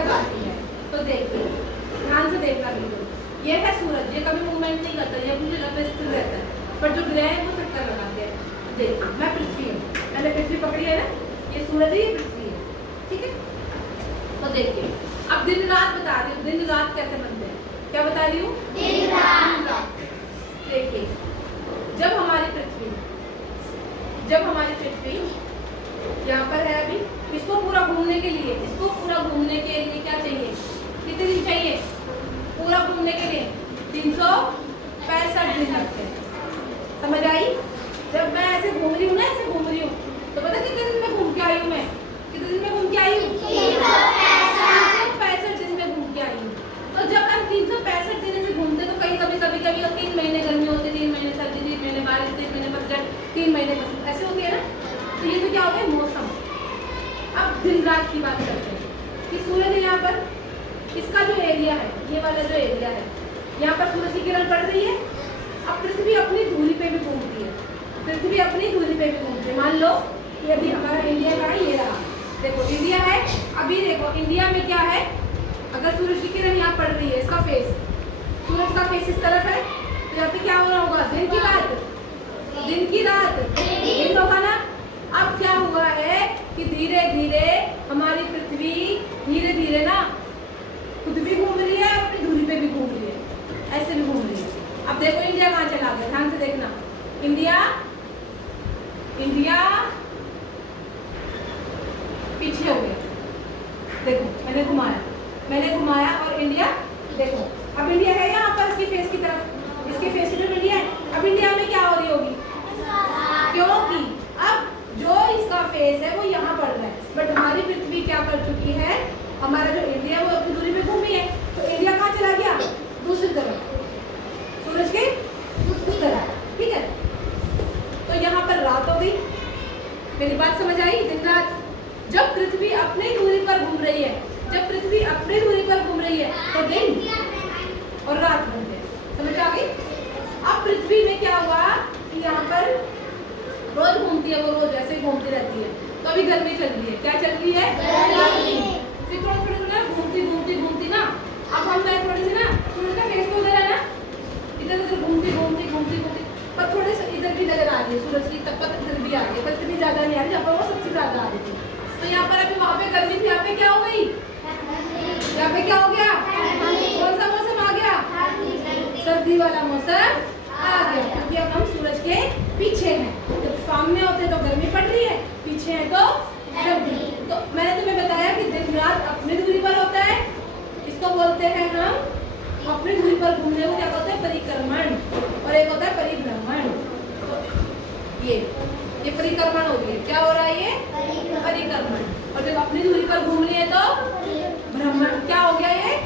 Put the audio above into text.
लगाती है। तो देखिए ध्यान से देखना वीडियो। ये है सूरज, ये कभी मूवमेंट नहीं करता, ये अपनी जगह पे स्थिर रहता है, पर जो ग्रह है वो चक्कर लगाते हैं। देखिए मैं पृथ्वी हूँ, मैंने पृथ्वी पकड़ी है ना, ये सूरज ही पृथ्वी है, ठीक है। तो देखिए अब दिन रात बता रही हूँ, दिन रात कैसे बनते हैं, क्या बता रही हूँ, दिन रात। देखिए जब हमारी पृथ्वी यहाँ पर है अभी, इसको पूरा घूमने के लिए, क्या चाहिए, कितने दिन चाहिए पूरा घूमने के लिए, 365 दिन लगते हैं। समझ आई? जब मैं ऐसे घूम रही हूँ ना, ऐसे घूम रही हूँ, तो पता कितने दिन में घूम के आई हूँ मैं, कितने दिन में घूम के आई हूँ, 365 दिन में घूम के आई हूँ। तो जब हम 365 दिन से घूमते तो कहीं कभी 3 महीने गर्मी होती, 3 महीने सर्दी, 3 महीने बारिश, 3 महीने पतझड़, 3 महीने बसंत, ऐसे होती है ना। तो ये तो क्या हो गया, मौसम। अब दिन रात की बात करते हैं कि सूरज यहाँ पर, इसका जो एरिया है, ये वाला जो एरिया है, यहाँ पर सूरज की किरण पड़ रही है। अब पृथ्वी अपनी दूरी पे भी घूमती है, मान लो यदि हमारा इंडिया का है, ये रहा, देखो इंडिया है, अभी देखो इंडिया में क्या है, अगर सूरज की किरण यहाँ पड़ रही है, इसका फेस, सूरज का फेस इस तरफ है, तो यहाँ पे क्या हो रहा होगा, दिन की रात दिन होगा ना। अब क्या हुआ है कि धीरे धीरे हमारी पृथ्वी धीरे धीरे ना खुद भी घूम रही है, अपनी दूरी पे भी घूम रही है, ऐसे भी घूम रही है। अब देखो इंडिया कहाँ चला गया, ध्यान से देखना, इंडिया पीछे हो गया, देखो मैंने घुमाया और इंडिया, देखो अब इंडिया है यहाँ पर, इसकी फेस की तरफ, इसके फेस की तरफ इंडिया है। अब इंडिया में क्या हो रही होगी, क्योंकि अब जो इसका फेस है वो यहाँ पड़ रहा है, बट हमारी पृथ्वी क्या कर चुकी है, हमारा जो इंडिया है वो अपनी दूरी पे घूमी है, तो इंडिया कहाँ चला गया, दूसरी तरफ, सूरज के दूसरी तरफ, ठीक है। तो यहाँ पर रात हो गई, मेरी बात समझ आई, दिन रात। जब पृथ्वी अपनी दूरी पर घूम रही है, तो दिन और रात बन गए, समझ आ गई। अब पृथ्वी में क्या हुआ कि यहाँ पर रोज घूमती है, वो रोज ऐसे ही घूमती रहती है, तो अभी गर्मी चल रही है, क्या चल रही है, फिर थोड़ा घूमती ना, अब हम थोड़ी सी ना, सूरज का फेस तो उधर है ना, इधर घूमती, पर थोड़े से इधर भी नजर आ रही है सूरज की तपत, इधर भी आ रही है, पर इतनी ज्यादा नहीं आ रही, जहाँ पर वो सबसे ज्यादा आ रही थी। तो यहाँ पर अभी वहाँ पे गर्मी थी, यहाँ पे क्या हो गई, यहाँ पे क्या हो गया, कौन सा मौसम आ गया, सर्दी वाला मौसम आ गया, क्योंकि अब हम सूरज के पीछे हैं। जब सामने होते तो गर्मी पड़ रही है, पीछे है तो सर्दी। तो मैंने तुम्हें बताया कि दिन रात अपनी दूरी पर होता है, इसको बोलते हैं हम अपनी दूरी पर घूमने को क्या बोलते हैं, परिक्रमण, और एक होता है परिभ्रमण। तो ये परिक्रमण हो गई, क्या हो रहा है, ये परिक्रमण। और जब अपनी दूरी पर घूम रही है तो भ्रमण, क्या हो गया, ये